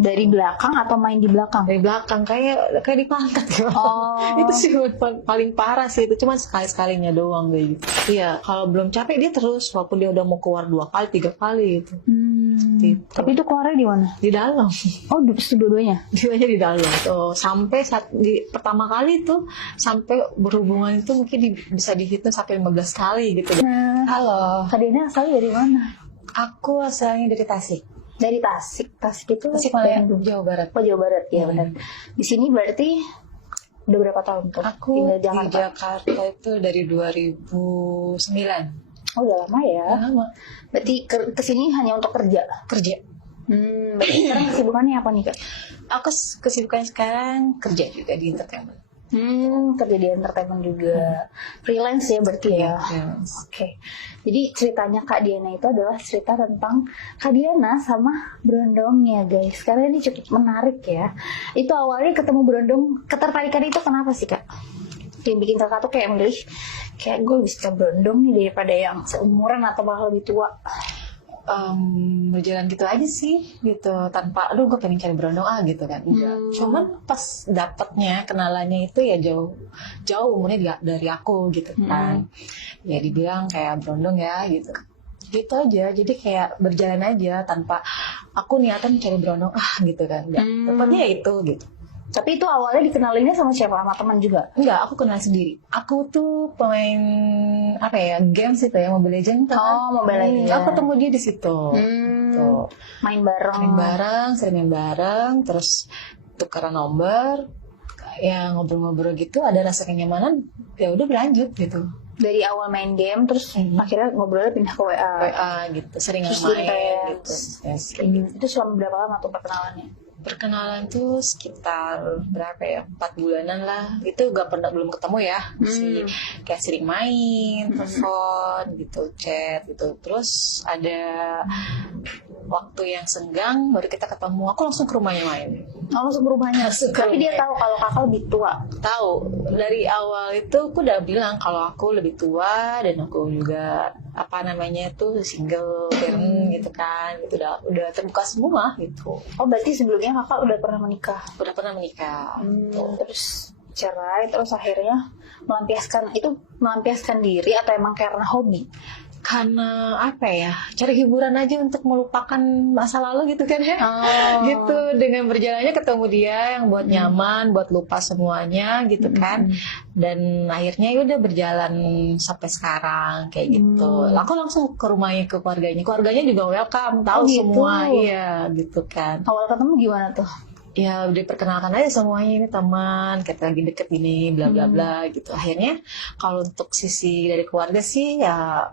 Dari belakang atau main di belakang? Dari belakang, kayak dipangkat gitu. Itu sih paling parah sih, itu cuma sekali-sekalinya doang kayak gitu. Iya, kalau belum capek dia terus, walaupun dia udah mau keluar 2 kali 3 kali gitu. Gitu. Tapi itu keluarnya di mana? Di dalam. Oh, dua-duanya? Dua-duanya di dalam. Tuh, sampai pertama kali tuh sampai berhubungan itu mungkin bisa dihitung sampai 15 kali gitu. Halo. Kak Diana asalnya dari mana? Aku asalnya dari Tasik. Dari Tasik. Tasik itu Tasikmalaya, Jawa Barat. Oh, Jawa Barat, ya benar. Di sini berarti udah berapa tahun tuh? Aku di Jakarta itu dari 2009. Oh, udah lama ya? Udah lama. Berarti kesini hanya untuk kerja? Kerja. Berarti sekarang kesibukannya apa nih, Kak? Aku kesibukan sekarang kerja juga di entertainment. Kerja di entertainment juga. Freelance ya berarti ya? Oke. Jadi ceritanya Kak Diana itu adalah cerita tentang Kak Diana sama berondongnya, guys. Karena ini cukup menarik ya. Itu awalnya ketemu berondong, ketertarikan itu kenapa sih, Kak? Yang bikin kakak tuh kayak milih, kayak gue bisa berondong nih daripada yang seumuran atau malah lebih tua. Berjalan gitu aja sih gitu, tanpa gue pengen cari berondong gitu kan. Cuman pas dapetnya kenalannya itu ya jauh umurnya dari aku gitu kan. Ya dibilang kayak berondong ya gitu aja. Jadi kayak berjalan aja tanpa aku niatan cari berondong gitu kan. Dapetnya ya itu gitu. Tapi itu awalnya dikenalinnya sama siapa? Sama teman juga? Enggak, aku kenal sendiri. Aku tuh pemain games itu ya, Mobile Legends. Mobile Legends. Aku ketemu dia di situ. Tuh. Main bareng, sering main bareng, terus tukeran nomor, ya ngobrol-ngobrol gitu, ada rasa kenyamanan, ya udah berlanjut gitu. Dari awal main game, terus akhirnya ngobrolnya pindah ke WA gitu, sering main gitu. Yes. Itu selama berapa lama tuh perkenalannya? Perkenalan tuh sekitar berapa ya, 4 bulanan lah. Itu belum ketemu ya, kayak sering main, telepon gitu, chat gitu. Terus ada waktu yang senggang baru kita ketemu, aku langsung ke rumahnya main. Langsung ke rumahnya. Tapi dia tahu kalau kakak lebih tua? Tahu, dari awal itu aku udah bilang kalau aku lebih tua dan aku juga single parent gitu kan, gitu udah terbuka semua gitu. Oh, berarti sebelumnya kakak udah pernah menikah? Udah pernah menikah. Terus cerai, terus akhirnya melampiaskan diri atau emang karena hobi? Karena cari hiburan aja untuk melupakan masa lalu gitu kan ya. Gitu, dengan berjalannya ketemu dia yang buat nyaman, buat lupa semuanya gitu kan. Dan akhirnya ya udah berjalan sampai sekarang kayak gitu. Aku langsung ke rumahnya, ke keluarganya juga welcome, tahu semua. Iya gitu kan. Awal ketemu gimana tuh? Ya diperkenalkan aja semuanya, ini teman, kita lagi deket ini, bla bla bla gitu. Akhirnya kalau untuk sisi dari keluarga sih ya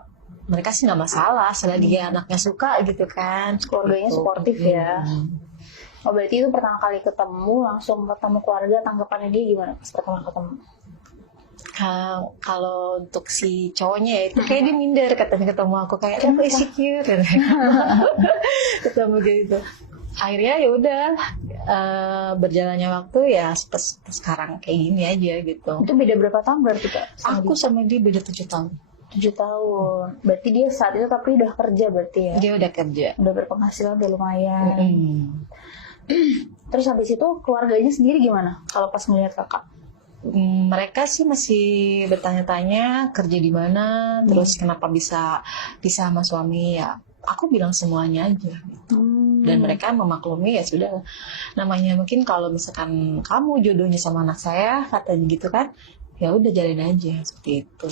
mereka sih nggak masalah, selagi dia anaknya suka gitu kan. Keluarganya suportif ya. Oh, berarti itu pertama kali langsung ketemu keluarga, tanggapannya dia gimana pas pertama ketemu? Kalau untuk si cowoknya ya itu kayak dia minder, katanya ketemu aku kayak insecure ketemu gitu. Akhirnya ya udah berjalannya waktu ya sekarang kayak gini aja gitu. Itu beda berapa tahun berarti, Kak? Aku sama dia beda 7 tahun. 7 tahun. Berarti dia saat itu tapi udah kerja berarti ya? Dia udah kerja. Udah berpenghasilan, udah lumayan. Terus habis itu keluarganya sendiri gimana kalau pas melihat kakak? Mereka sih masih bertanya-tanya kerja di mana, terus kenapa bisa sama suami ya. Aku bilang semuanya aja gitu. Dan mereka memaklumi, ya sudah, namanya mungkin kalau misalkan kamu jodohnya sama anak saya katanya gitu kan, ya udah jalin aja seperti itu.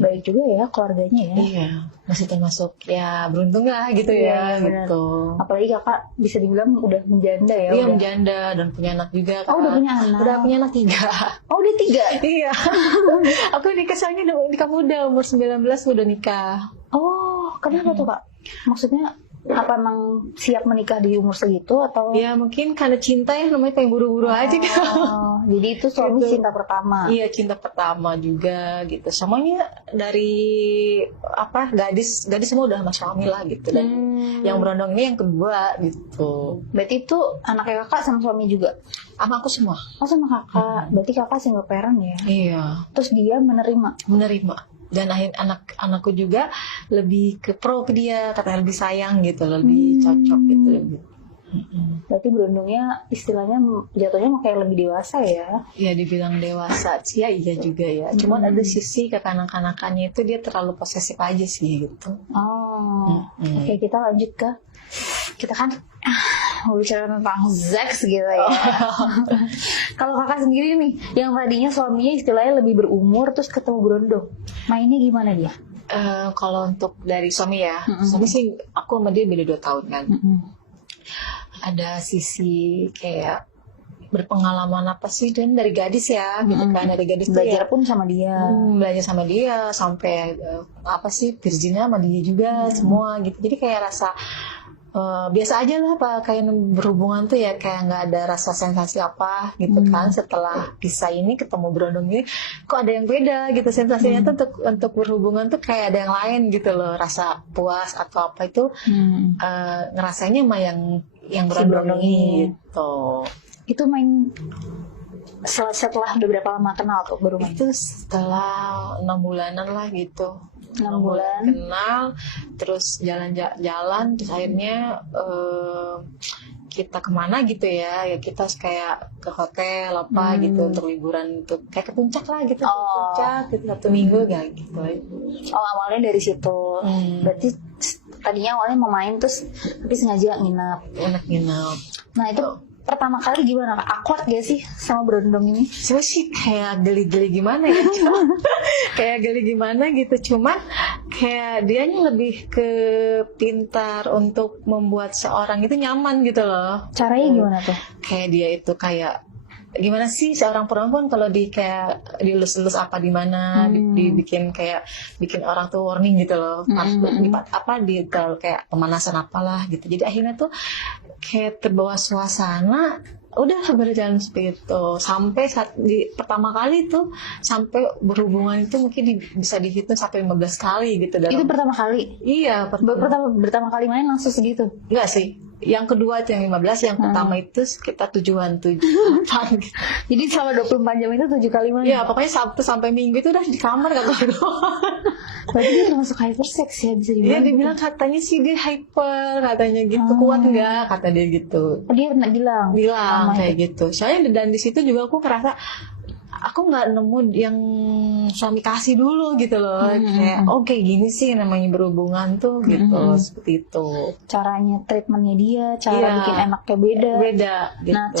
Baik juga ya keluarganya ya. Iya, masih termasuk ya beruntung lah gitu ya gitu. Apalagi kakak bisa dibilang udah menjanda ya. Iya, menjanda dan punya anak juga kan. Udah punya anak. Udah punya anak 3. Oh, udah 3? Iya. Aku nikah soalnya nikah muda, umur 19 udah nikah. Oh, kenapa tuh, Kak? Maksudnya apa emang siap menikah di umur segitu atau? Ya mungkin karena cinta ya, namanya pengen buru-buru aja gitu. Jadi itu suami gitu. Cinta pertama. Iya, cinta pertama juga gitu. Semuanya dari gadis semua udah sama suami lah gitu. Dan yang berondong ini yang kedua gitu. Berarti itu anaknya kakak sama suami juga? Sama aku semua. Oh, sama kakak. Berarti kakak single parent ya? Iya. Terus dia menerima. Dan anakku juga lebih ke dia, katanya lebih sayang gitu, lebih cocok gitu. Berarti berondongnya istilahnya jatuhnya kayak lebih dewasa ya? Ya dibilang dewasa sih ya iya juga ya. Cuman ada sisi kekanak-kanakannya itu dia terlalu posesif aja sih gitu. Oke, kita lanjut ke kita kan mau bicara tentang seks gitu ya. Kalau kakak sendiri nih, yang tadinya suaminya istilahnya lebih berumur terus ketemu berondong, mainnya gimana dia? Kalau untuk dari suami ya, suami sih aku sama dia beda 2 tahun kan. Ada sisi kayak berpengalaman apa sih dan dari gadis ya gitu kan, dari gadis belajar ya, pun sama dia, belajar sama dia sampai apa sih virginnya sama dia juga semua gitu. Jadi kayak rasa biasa aja lah Pak, kayak berhubungan tuh ya kayak nggak ada rasa sensasi apa gitu kan. Setelah bisa ini ketemu berondong ini kok ada yang beda gitu sensasinya tuh untuk berhubungan tuh kayak ada yang lain gitu loh, rasa puas atau apa itu ngerasanya mah yang berondong ini gitu. Itu main setelah beberapa lama kenal tuh baru main? Itu setelah 6 bulanan lah gitu. 6 bulan kenal, terus jalan-jalan, terus akhirnya kita kemana gitu ya kita kayak ke hotel apa gitu untuk liburan, untuk kayak ke puncak lah gitu, ke puncak gitu 1 minggu ya gitu. Awalnya dari situ. Berarti tadinya awalnya mau main terus tapi sengaja nginep. Nah itu pertama kali gimana Kak? Awkward gak sih sama berondong ini? Cuma sih kayak geli-geli gimana ya, kayak geli gimana gitu. Cuman kayak dianya lebih ke pintar untuk membuat seorang itu nyaman gitu loh. Caranya gimana tuh? Kayak dia itu kayak gimana sih seorang perempuan kalau kayak dilus-lus apa di mana, dibikin kayak bikin orang tuh warning gitu loh. Kalau kayak pemanasan apalah gitu. Jadi akhirnya tuh kayak terbawa suasana, udah berjalan seperti itu sampai saat pertama kali tuh sampai berhubungan itu mungkin bisa dihitung sampai 15 kali gitu dalam. Itu pertama kali? Iya, pertama kali main langsung segitu? Enggak sih, yang kedua itu yang 15, yang pertama itu kita 7 gitu. Jadi selama 24 jam itu 7 kali main? Iya, pokoknya Sabtu sampai Minggu itu udah di kamar gak keluar. Berarti dia termasuk hypersex ya, bisa dibilang? Iya, dibilang katanya sih dia hyper, katanya gitu. Kuat nggak, kata dia gitu. Dia pernah bilang kayak gitu. Soalnya dan di situ juga aku ngerasa aku nggak nemu yang suami kasih dulu gitu loh. Kayak kayak gini sih namanya berhubungan tuh gitu. Seperti itu. Caranya treatmentnya dia, cara bikin enaknya beda. Gitu. Nah,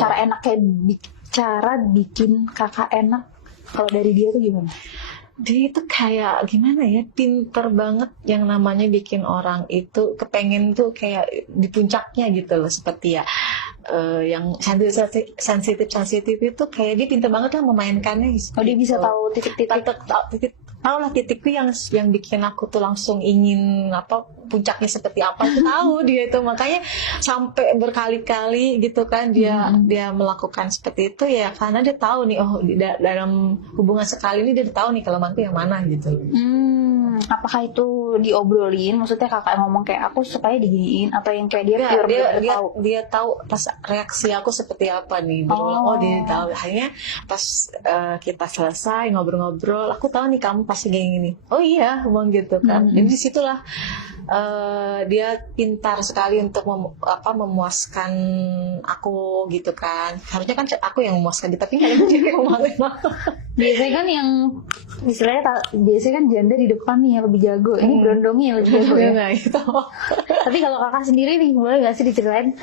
cara bikin kakak enak kalau dari dia tuh gimana? Dia itu kayak gimana ya, pinter banget yang namanya bikin orang itu kepengen tuh kayak di puncaknya gitu loh. Seperti ya yang sensitif itu kayak dia pinter banget lah memainkannya gitu. Dia bisa tahu titik-titik, tahu lah titik tuh yang bikin aku tuh langsung ingin puncaknya seperti apa itu tahu dia itu. Makanya sampai berkali-kali gitu kan dia melakukan seperti itu ya karena dia tahu nih dalam hubungan sekali ini dia tahu nih kalau mantu yang mana gitu. Apakah itu diobrolin? Maksudnya kakak ngomong kayak aku supaya diginiin atau yang kayak dia tahu pas reaksi aku seperti apa nih berulang. Dia tahu. Akhirnya pas kita selesai ngobrol-ngobrol, aku tahu nih kamu pasti kayak gini. Oh iya, ngomong gitu kan. Jadi disitulah dia pintar sekali untuk memuaskan aku gitu kan. Harusnya kan aku yang memuaskan dia, tapi kan dia yang memuaskan. Biasanya kan yang istilahnya biasanya kan janda di depan nih yang lebih jago. Ini berondongnya yang lebih jago ya. Gitu. Tapi kalau kakak sendiri nih, boleh gak sih diceritain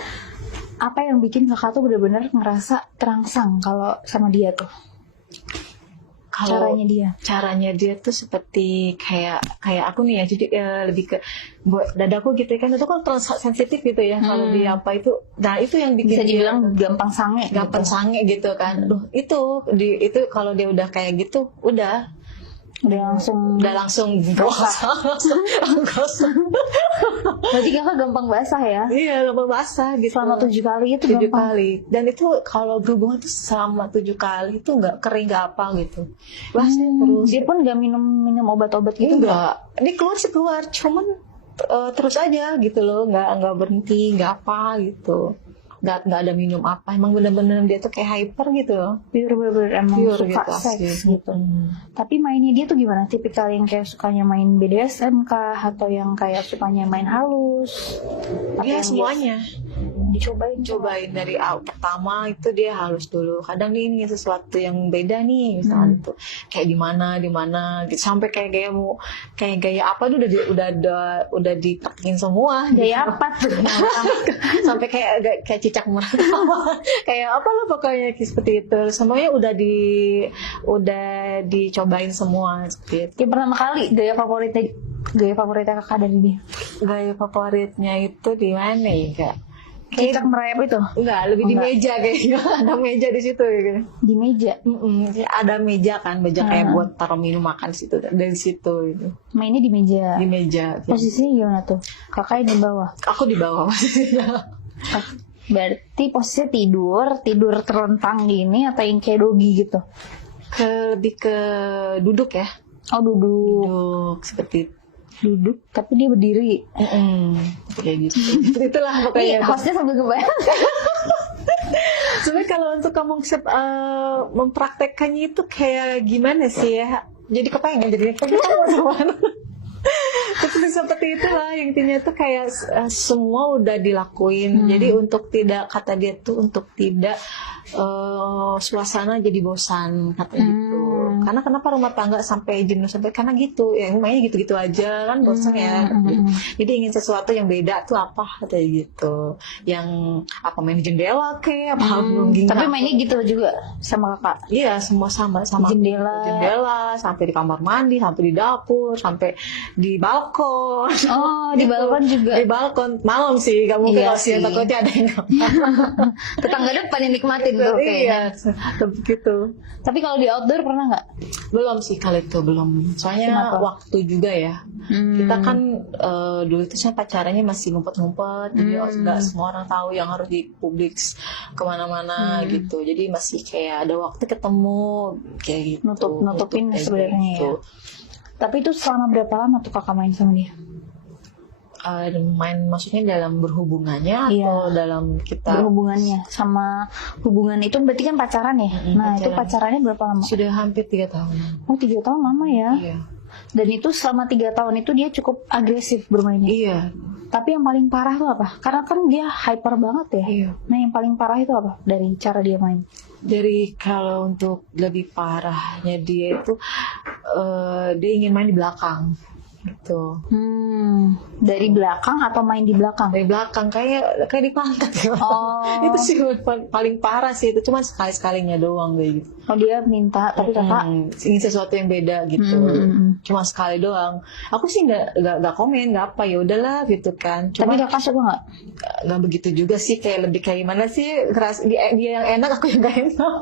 apa yang bikin kakak tuh benar-benar ngerasa terangsang kalau sama dia tuh? Caranya dia tuh seperti kayak aku nih ya, jadi lebih ke dadaku gitu kan, itu kan terlalu sensitif gitu ya. Kalau dia apa itu, nah itu yang bikin bisa dibilang gampang sange gitu kan. Itu kalau dia udah kayak gitu udah langsung gosong. Berarti kakak gampang basah ya? Iya, gampang basah gitu. Selama 7 kali itu 7 kali. Dan itu kalau berhubungan tuh selama 7 kali itu nggak kering, nggak apa gitu. Basah terus. Dia pun nggak minum obat-obat gitu? Enggak. Dia keluar, cuman terus aja gitu loh, nggak berhenti, nggak apa gitu. Nggak ada minum apa, emang bener-bener dia tuh kayak hyper gitu loh. Bener-bener emang pure suka gitu, seks gitu. Tapi mainnya dia tuh gimana? Tipikal yang kayak sukanya main BDSM kah? Atau yang kayak sukanya main halus? Iya, semuanya. Dicobain dari pertama itu dia halus dulu. Kadang dia ingin sesuatu yang beda nih, misalnya tuh kayak di mana gitu. Sampai kayak gaya apa tuh udah dipraktekin semua. Gaya apa tuh? Sampai kayak cicak merata. Kayak apa lah pokoknya seperti itu. Semuanya udah dicobain semua seperti itu. Yang pertama kali gaya favoritnya kakak dari dia? Gaya favoritnya itu di mana ya kak? Cicak merayap itu? Enggak, lebih di meja kayaknya. Ada meja di situ gitu. Di meja? Ada meja kayak buat taruh minum makan situ. Dari situ gitu. Mainnya di meja? Di meja. Posisinya gimana tuh? Kakaknya di bawah? Aku di bawah posisinya. Berarti posisinya tidur terlentang gini atau yang kayak dogi gitu? Lebih ke duduk ya. Oh, duduk seperti duduk tapi dia berdiri. Kayak gitu. Itulah pokoknya. Hostnya sambil kebayang. Sebenarnya kalau untuk kamu mempraktekkannya itu kayak gimana sih ya? Jadi kepengen jadi teman. Seperti itulah intinya tuh kayak semua udah dilakuin. Jadi untuk tidak, kata dia tuh untuk tidak suasana jadi bosan katanya gitu. Karena kenapa rumah tangga sampai jenuh sampai karena gitu ya, mainnya gitu-gitu aja kan bosan ya. Jadi ingin sesuatu yang beda tuh apa katanya gitu. Yang apa main jendela kayak apa Tapi mainnya gitu juga sama kakak? Iya, semua sama jendela sampai di kamar mandi, sampai di dapur, sampai di balkon. Oh, di balkon juga. Di balkon malam sih, kamu kalau siang takutnya ada yang tetangga depan yang nikmatin tuh. Iya, gitu. Tapi kalau di outdoor pernah nggak? Belum sih kali itu belum. Soalnya waktu juga ya. Kita kan dulu itu pacarannya masih ngumpet-ngumpet, jadi nggak semua orang tahu yang harus dipublik kemana-mana gitu. Jadi masih kayak ada waktu ketemu kayak gitu. Nutupin sebenarnya ya. Tapi itu selama berapa lama tuh kakak main sama dia? Main maksudnya dalam berhubungannya atau dalam kita berhubungannya sama hubungan itu berarti kan pacaran ya? Nah pacaran. Itu pacarannya berapa lama? Sudah hampir 3 tahun. Oh 3 tahun lama ya? Iya. Dan itu selama 3 tahun itu dia cukup agresif bermainnya? Iya. Tapi yang paling parah itu apa? Karena kan dia hyper banget ya? Iya. Nah yang paling parah itu apa dari cara dia main? Dari kalau untuk lebih parahnya dia itu dia ingin main di belakang gitu. Dari belakang atau main di belakang? Dari belakang kayak di pantat ya. Itu sih paling parah sih, itu cuma sekalinya doang kayak gitu. Oh dia minta tapi kakak ingin sesuatu yang beda gitu. Cuma sekali doang. Aku sih nggak komen, nggak apa, ya udahlah gitu kan. Cuma, tapi kakak suka nggak begitu juga sih, kayak lebih kayak gimana sih, dia yang enak aku yang nggak enak.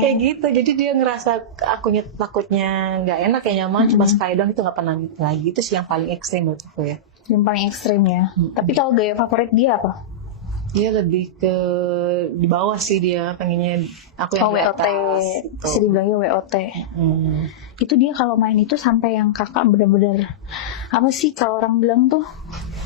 Kayak gitu. Jadi dia ngerasa akunya takutnya nggak enak, kayak nyaman cuma sekali doang, itu nggak pernah lagi. Itu sih yang paling ekstrim menurut aku ya. Yang paling ekstrim ya. Tapi kalau gaya favorit dia apa? Dia lebih ke di bawah sih, dia pengennya aku yang di atas. WOT, bisa dibilangnya WOT. Itu dia kalau main itu sampai yang kakak benar-benar apa sih kalau orang bilang tuh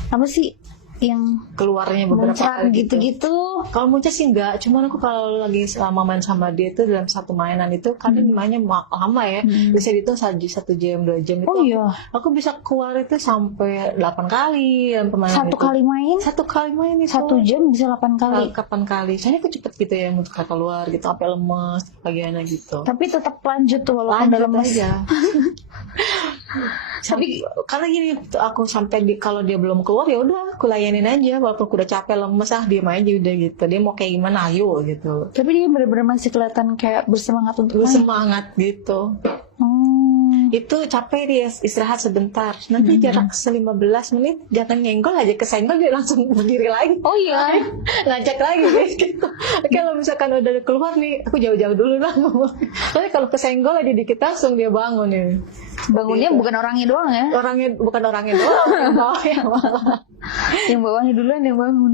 apa sih yang keluarnya beberapa kali gitu-gitu. Kalau muncrat sih enggak, cuman aku kalau lagi selama main sama dia itu dalam satu mainan itu kan mainnya lama ya, bisa dihitung 1 jam 2 jam itu. Aku bisa keluar itu sampai 8 kali dalam permainan satu kali main itu 1 jam bisa 8 kali. Kapan kali? Soalnya aku cepet gitu ya untuk keluar gitu, sampai lemes bagiannya gitu. Tapi tetap lanjut tuh walaupun udah lemes aja. Tapi karena gini, aku sampai kalau dia belum keluar ya udah aku layanin aja, walaupun udah capek lemes dia main aja udah gitu. Dia mau kayak gimana ayo gitu. Tapi dia benar-benar masih kelihatan kayak bersemangat untuk bersemangat gitu. Itu capek dia istirahat sebentar, nanti jarak 15 menit jangan nyenggol aja, kesenggol dia langsung berdiri lagi. Oh iya, ngajak lagi gitu. Kalau misalkan udah keluar nih, aku jauh-jauh dulu lah. Tapi kalau kesenggol aja dikit langsung dia bangun nih. Bangunnya bukan orangnya doang ya? Bukan orangnya doang, yang bawahnya malah. Yang bawahnya duluan yang bangun.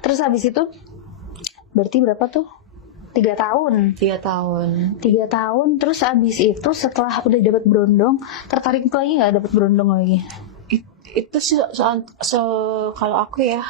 Terus habis itu berarti berapa tuh? 3 tahun. 3 tahun. 3 tahun. Terus abis itu setelah udah dapat berondong, tertarik lagi nggak dapat berondong lagi? Itu sih kalau aku ya